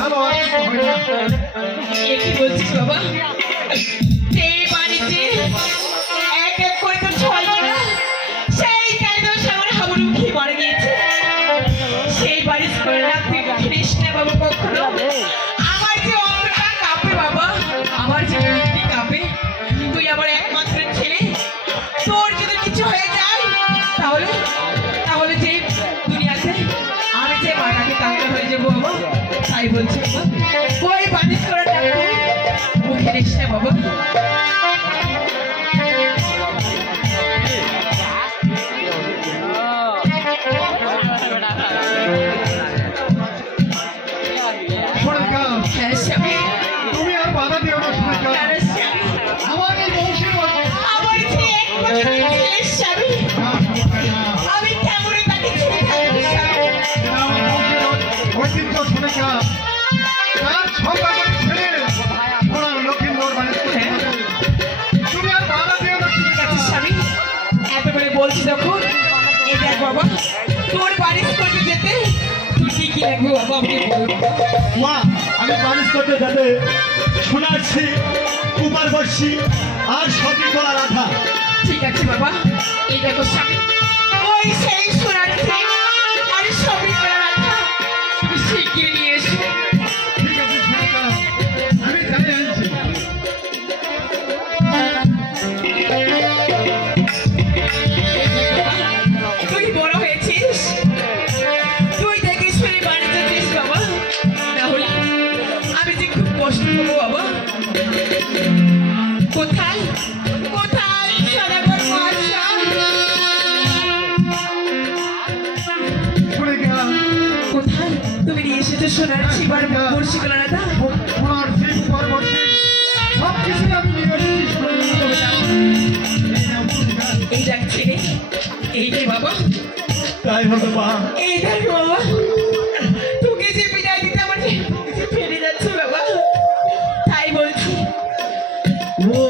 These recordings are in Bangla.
ভালো আর হবে না। কি বলছিস বাবা? এই বাড়িতে এক এক করে তো ছয়জনা সেই কালিদাস সামনে হাবুডুবু মারা গিয়েছে। সেই বাড়ির রাত্রি কৃষ্ণ বাবু কখনো আমার যে অন্তরটা কাঁপে বাবা, আমার যে মনটি কাঁপে। তুই আমার একমাত্র ছেলে, তোর যদি কিছু হয়ে যায় তাহলে তাহলে যে দুনিয়াতে আমি যে মাটাকে কাঁদতে হয়ে যাবো বাবা। তাই বলছি বাবা, ওই বানিশ করে ডাকবো মুখে রেখে না বাবা। হ্যাঁ স্বামী, তুমি আর বাধা দিও না সুরেখা। আমার এই বংশের আমার যে একমাত্র ছেলে স্বামী, আমি কেমন তাকে ছেড়ে থাকবো স্বামী? আমার বংশের ঐতিহ্য সুরেখা। তার ছটা করে ছেলে ওনার লক্ষ্মীন্দর বানিশ করে। তুমি আর বাধা দিও না ঠিক আছে স্বামী, এত করে বলছি যখন এই দেখ বাবা, তোর বাড়ি করতে যেতে তুই কি কি লাগবে বাবা আপনি বলুন। মা, আমি বানিশ করতে যাবে সোনার ছিপ, কুমার বর্ষি আর সবই কলা রাধা। ঠিক আছে বাবা, এই দেখো স্বামী, ওই সেই সোনার ছিপ আর সবই করা রাখা তুমি শিগগিরি নিয়ে এসো। ঠিক আছে সুরেখা, আমি তাই আনছি। তুই বড় হয়েছিস, তুই দেখে শুনে বাড়ি যাচ্ছিস বাবা, তাহলে আমি যে খুব কষ্ট করবো বাবা। কোথায় কোথায় সদাগর মহাশয়? সুরেখা, কোথায় তুমি নিয়ে এসেছো সোনার ছিবার বর্ষি কলা রাধা? ওনার শিব কুমার বর্ষি সব কিছু আমি নিয়ে এসেছি সুরেখা। এই ডাকছি রে, এই রে বাবা, তাই হবে মা। এই দেখ বাবা, তোকে যে বিদায় দিতে আমার যে ফেরে যাচ্ছে বাবা। তাই বলছি ও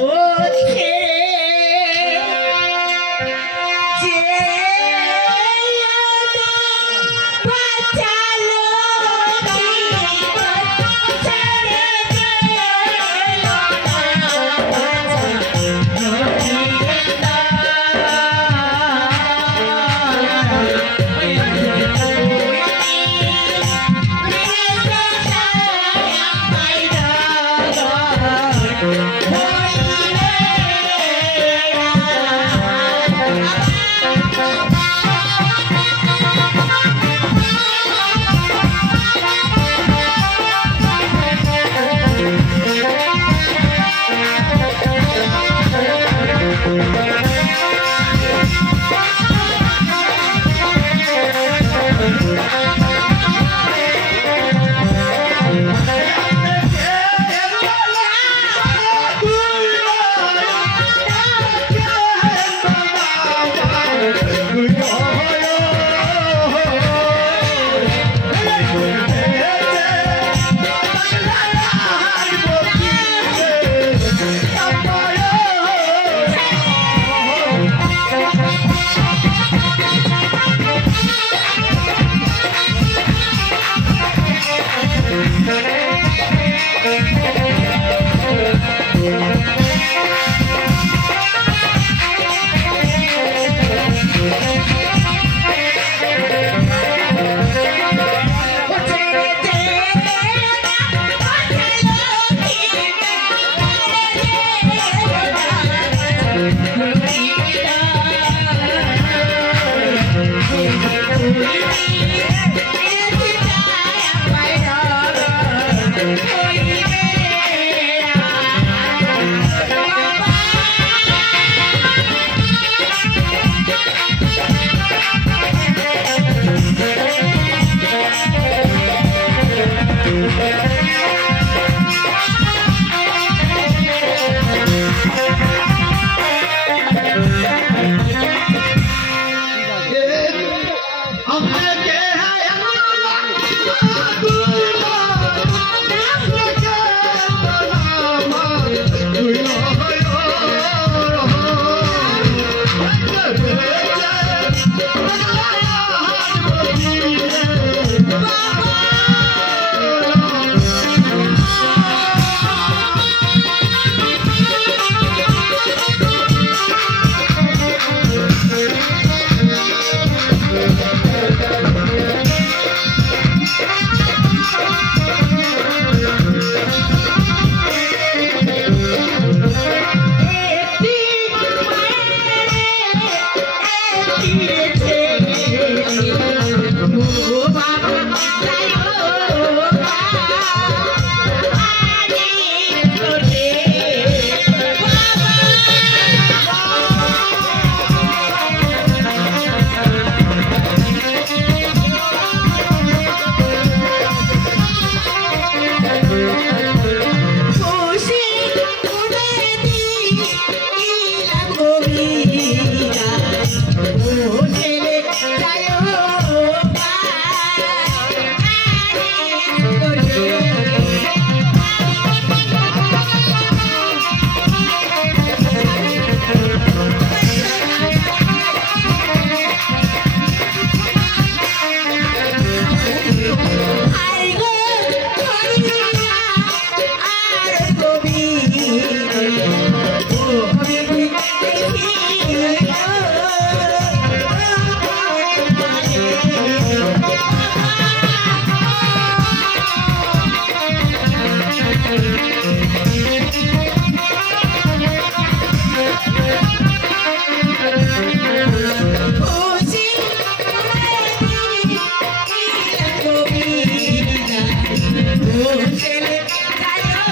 হোটেলে যাইও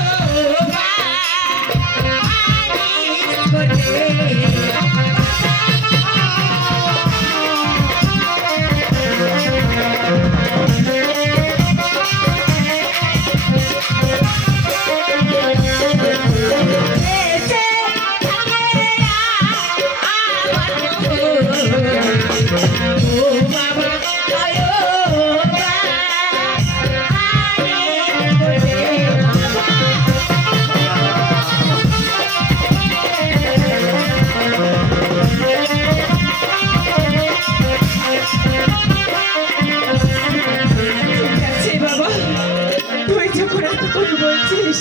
বা আনিস করতে তুই যখন এত করে বলছিস